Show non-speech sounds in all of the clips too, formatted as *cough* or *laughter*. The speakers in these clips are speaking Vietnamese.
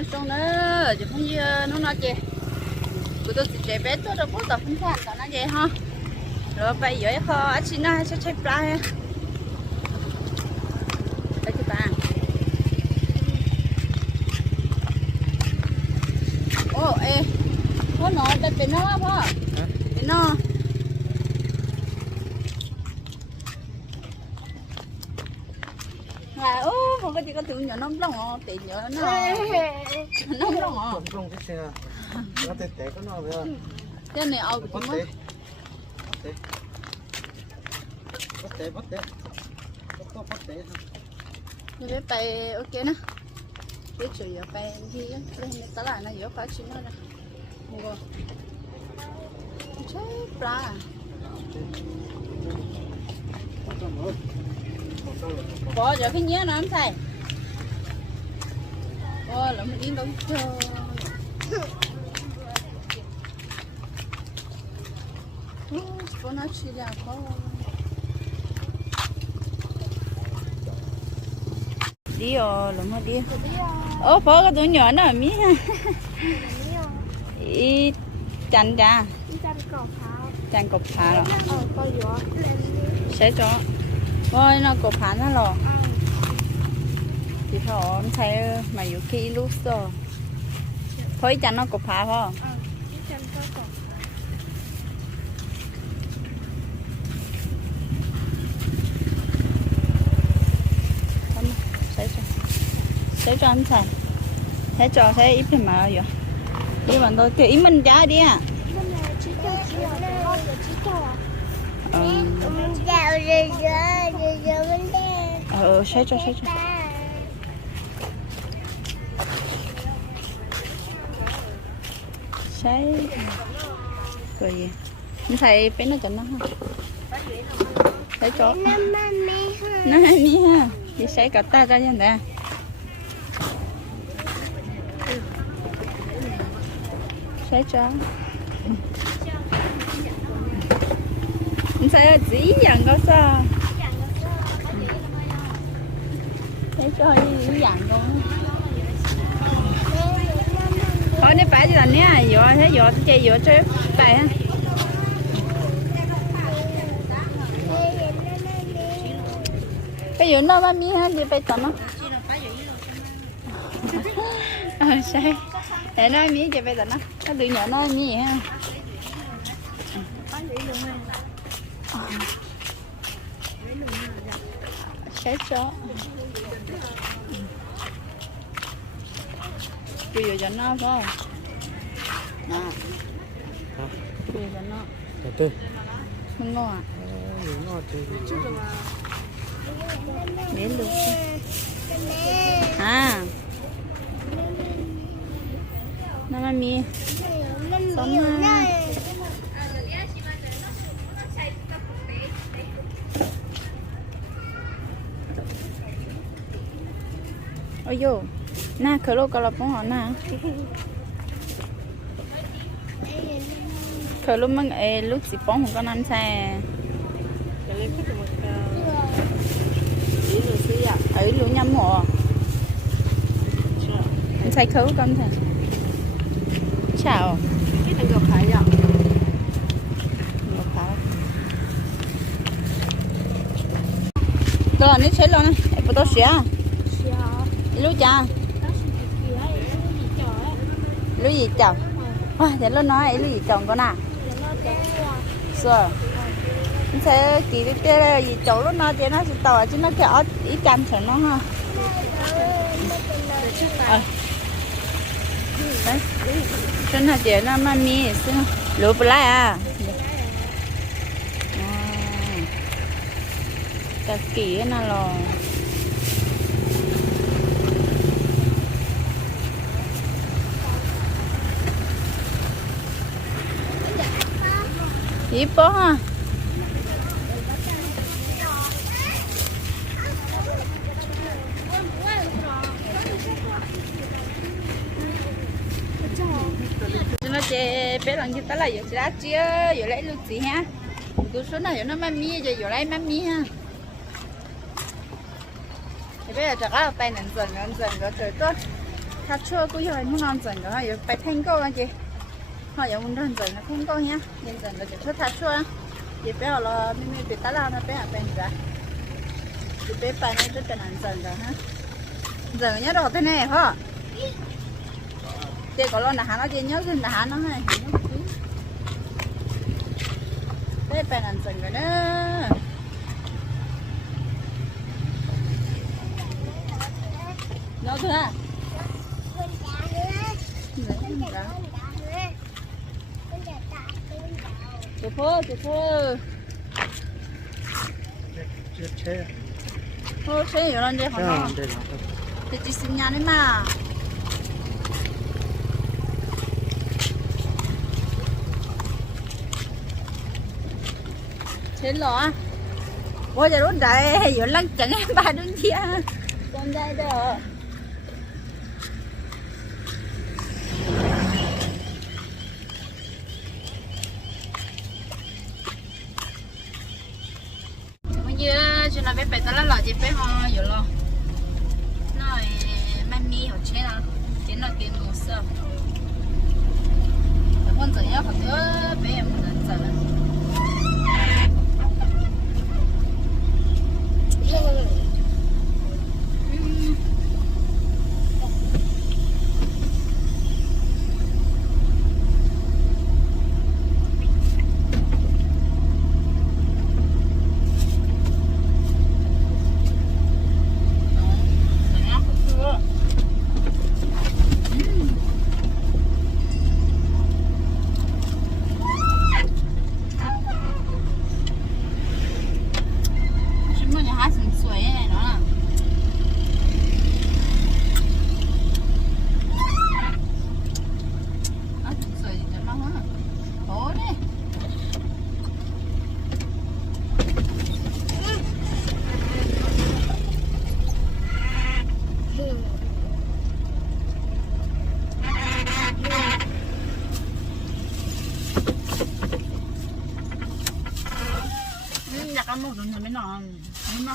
nó xong nữa chỉ không như nó nói chị cứ tôi chỉ bé tôi đâu có tập không thành tao nói vậy ha rồi bây giờ kho anh xin nó sẽ plá ha. Đây chị bạn ô ê có nó đây bên nó không bên nó à cái gì có tưởng nhỏ nó lông tiền nhỏ nó. Nó lông à Không cái xe. Nó tệ tệ có nó vậy cái này ao bắt chúng tệ bắt tệ bắt tệ bắt tệ bắt tệ như cái bay ok nè. Cái chủ yếu bay gì á. Lên này tao lại nó yếu phải chín nó nè ngon chơi pla bỏ giờ cái nhớ nó không thầy ô là mình đi đâu chơi có nói chi là có đi. Rồi lắm đi ô bỏ cái túi nhỏ nó mí ha ý chăn cha. Chăn cục phá. Rồi sẽ cho. Ôi nó cục phá nó rồi thì thôi ông thấy mà nhiều khi lúc rồi. Thôi chăn nó cục phá không? Sẽ cho sẽ cho anh xài sẽ cho sẽ ít thêm mà rồi đi bằng tôi kiểu ít mình giá đi à. Ờ. Ờ sẽ cho sẽ cho sẽ rồi gì? Anh thầy bé nó cho nó ha. Sẽ cho nó đi ha. Đi sẽ cả ta ra nha nè. Sẽ cho anh sẽ dĩ dặn có sao? Sẽ cho dĩ dặn con thôi, nếu phải thì là nè dọ thế dọ chơi dọ chơi phải ha. Cái dọ nó ba mi ha, đi bay tầm nó *laughs* ờ sai. Để nó mi chơi bay tầm nó cái đứa nhỏ nó mi ha. Ờ. Ờ, sai chó. Bây giờ cho nó phải nè bây giờ cho nó Tệ tệ không ngon à nó thì đến được à nó mà mi sống mà ôi yo na khởi lô cả là phong họ na. Khởi lô mang ê lúc chỉ phong không có năm xe ở luôn nhâm hồ anh sai khấu con thầy chào. Ngọc phải rồi nó sẽ luôn em bắt đầu xỉa lúc cha lúc gì chồng à, thì nó nói lúc gì chồng con à rồi anh sẽ kỳ cái cái gì chỗ nó nói thì nó sẽ tỏ chứ nó kiểu ý canh sợ nó ha ờ đấy chân là chị nó mà mi xin lúa bự lại à cả kỳ nó lò 이뻐 ha. Nó chè bé lần như ta là giờ đã chia giờ lấy luôn gì ha. Cứ số này giờ nó mami, giờ giờ lấy mami ha. Thì bây giờ chắc là tay nền dần nền dần rồi, trời tốt. Thà chưa cứ giờ muốn ăn dần rồi, giờ phải thành công anh chị họ giờ muốn ăn dần là thanh câu nhá. Dần dần là chỉ thà chua. Chị bé là mình mình bị tá lao nó bé ở bên ra chị bé bài này rất là dần rồi ha dần nhớ đồ thế này hả? Chị có lo là nó chị nhớ xin là nó hay bé ăn dần rồi đó. Thưa à chụp phô chụp phô chưa chế xe nhiều lần đi hỏi à nó đây thì chỉ xin nhà đấy mà. Chết lọ ôi giờ lúc đấy giờ lăng chẳng em ba đứng kia. Con dây đó bây cho nó biết phải tao là gì phải ho rồi lo. Nó mai mi hoặc chế nó chế nó tiền đồ sơ. Con giờ nhá phải cứ bé em muốn giờ. นอนเห็นไหม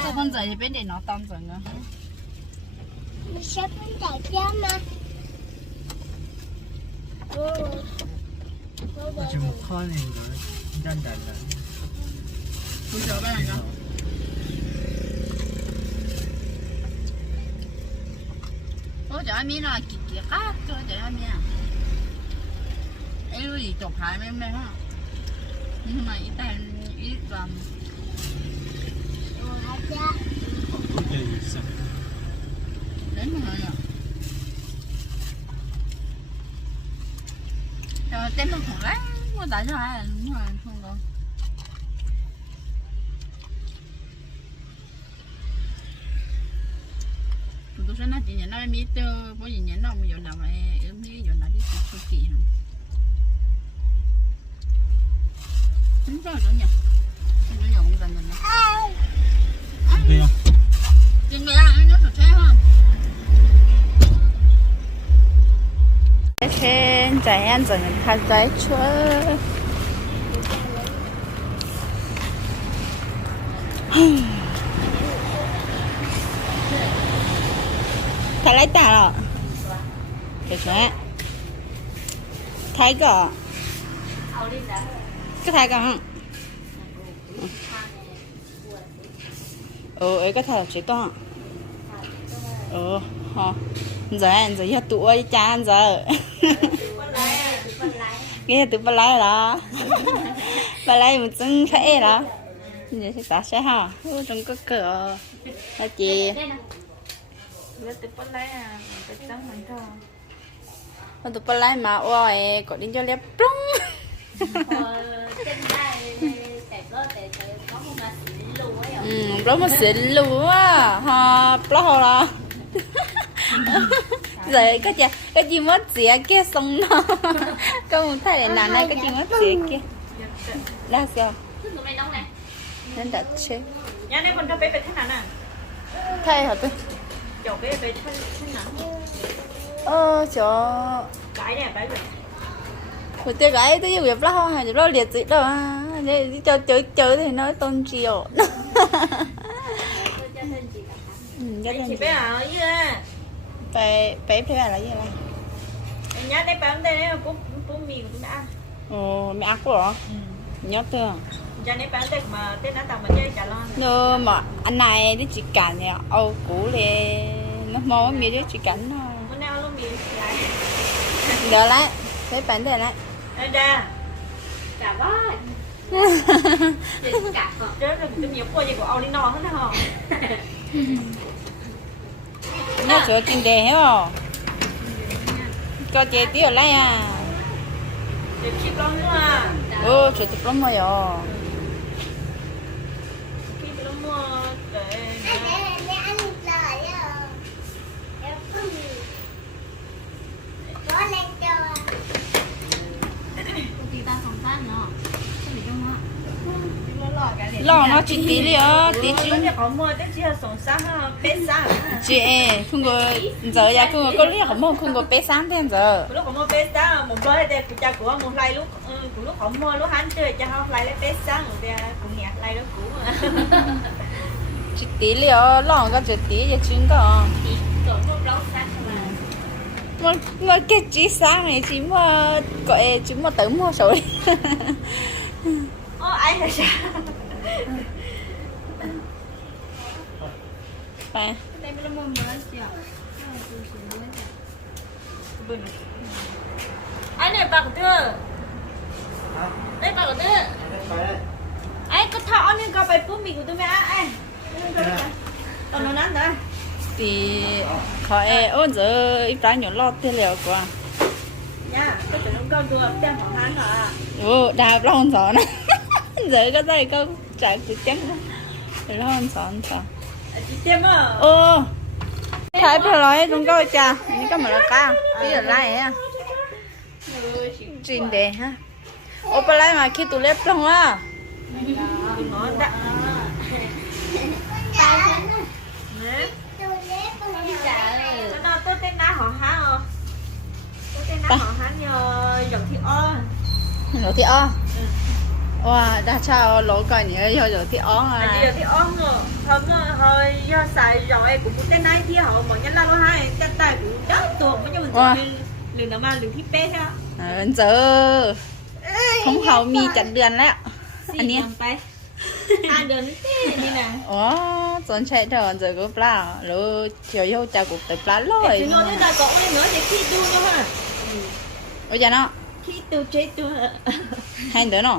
แต่คนใจจะเป็นเด็กน้องตอมจังเนาะไม่ใช่เป็นใจเจ้ามา我就没看那个，เ讲讲的。不晓得那个。我叫米娜，几几个？我叫米娜。哎，你做牌没没哈？mà ít tàn ít lắm đến mà nè rồi tên nó khổ lắm mà tại sao ai đúng rồi không đâu. Tôi sẽ nói chị nhận nó em ít bao giờ nhận nó bây giờ làm em 진짜냐? 진짜냐? 옹단냐? 왜요? 진짜야, 아니어서 대화. trên trái ăn *sighs* rồi mình trái chua thái lấy tả rồi được chưa thái cỏ，cái thái cái ừ ấy cái thái chế to. Ừ hả? Giờ anh giờ giờ tuổi cha giờ nghe tụi bà lại là bà lại một chân khẽ là giờ sẽ ta sẽ ha ừ trong cái cửa là chị? Tụi bà lại mà ôi có đi cho lép plong ừ blog mà xịn luôn á ha blog là rồi cái gì cái gì mất xịa kia xong nó. *laughs* Có một thay để nào này cái gì mất xịa kia. Là sao? Nên đặt chế nhà này còn đâu bé bé thế nào nè? Thay hả tôi chỗ bé bé thế nào? Ờ chỗ cái nè bé bé 我这个哎，这又也不好，还是老劣质了啊！这叫走走的，那东西哦。嗯，叫东西。别啊，一人。别别别啊，一人。人家那白的，那不不米不拿。哦，没拿过。嗯。nhớ *laughs* chưa? Giờ này bán được mà tên đã tặng mà chơi trả lo. Nơ mà anh này đi chỉ cảnh nè, ô cũ lê, nó mò mì đi chỉ cảnh nó. Bữa nào luôn mì lại. Được lại ra cả Nhìn cả họ chứ tôi nhiều qua gì của ông đi nọ hết hả? Nó chỗ kinh tế hết không có chế ở lại à. Để chip lắm nữa à. Ừ chế tập lắm rồi à chip lắm mua để Công ty ta phòng phát nó Sao bị trong họ lo nó chỉ tí liền tí chứ. Mua tới sáng chị không có giờ ya không có có lý không mong không có bé sáng thế giờ. Lúc có mua bé sáng một bữa của cha của một lại lúc của lúc không mua lúc hắn chơi cha không lại lấy bé sáng rồi cũng nhạc lại đó cũ. Chỉ tí liền lo có. Chỉ tí một lâu sáng mà mà cái chỉ sáng này chỉ mà gọi chỉ mà tự mua rồi ô ai là sao phải Đây mới là mồm mới chưa anh này bạc chưa Hả? đây bạc chưa Đây, phải đây. anh có thọ nên có bài bút mì của tôi mẹ anh còn nó nắn nữa thì khỏi ôn giờ ít trái nhỏ lót thế liệu quá nha tôi phải nấu con tôi đem phòng hắn à ừ đạp lon sọn giờ có đây có chạy từ tiếng lon sọn sao chị tiêm à ô. Thấy phải nói chúng tôi cha ini kan malah ka bây giờ lại à. Trình đề ha. Ô bà lại mà khi tụi lép long á. Nó đã nó tôi tên ná họ há ờ. Tôi tên ná họ há nhờ dòng thị o. Rồi thì o ว่哇，大家哦，老怪你要有啲昂啊！有啲昂哦，好么好要晒肉诶，古古在那啲好，莫人拉落海，在带古到多，莫人做ลืมน้ำมันลืมพี่เป๊ะค่ะเออเจอของเขามีกันเดือนแล้ว อันนี้ไปอันเดือนนี่นี่ะอ๋อจนใช้เดินเจอกูเปล่าแล้วเที่ยวเยี่ยมจากกูแต่ปลาเลยแต่ฉันนอนได้ก็ไม่เหนื่อยที่ดูเนาะโอ้ยจ้ะเนาะขี้ดูเจ๊ตัวให้เดินเนาะ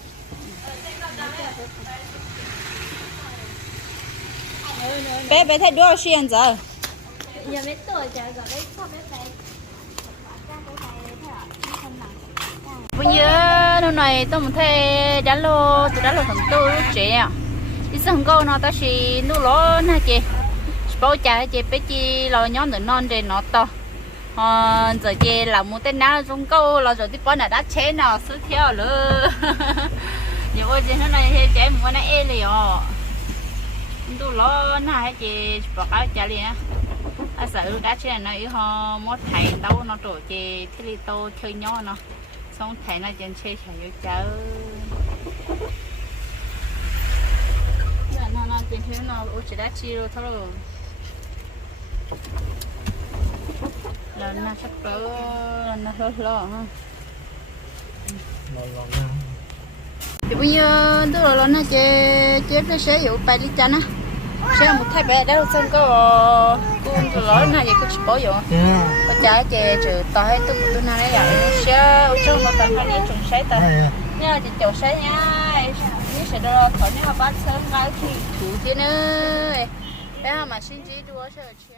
bé bé thấy đua xuyên giờ. Giờ bé tuổi giờ giờ bé không bé bé bây giờ lúc này tôi muốn thấy đá lô từ đá lô thằng tôi lúc trẻ à đi sang câu nó ta chỉ nô lỗ nè chị. Bao chả chị bé chị lo nhóm nữa non để nó to. Ờ chị là muốn tên nào trong câu là rồi tiếp bọn là đã chế nào xuất theo nữa *laughs* nhiều ôi chị hôm nay chế muốn nó e liền lỗ nè hay chị bỏ cái chả liền á. À sợ đã chế nó yếu ho mót thầy đâu nó trổ chị thế thì tôi chơi nhau nó. Xong thầy nó trên xe chạy vô chợ. Nó nó trên thế nó ủa chỉ đã chi rồi thôi rồi. Là nó sắp tới nó hơi lo ha. Ngon ngon. thì bây giờ tôi rồi nó chơi chơi phải xe dụ bài đi chăn á xe một thay bé đã được xong có cũng tôi nói này vậy cũng bỏ vô Yeah. có trái chơi trừ tao hết tôi tôi nói đấy rồi xe trong nó tao phải đi trồng xe ta Yeah, yeah. nha thì chỗ xe nha như sẽ đo thổi nếu mà bắt sớm cái thì thủ thế nữa bé mà xin chỉ đua sợ chiều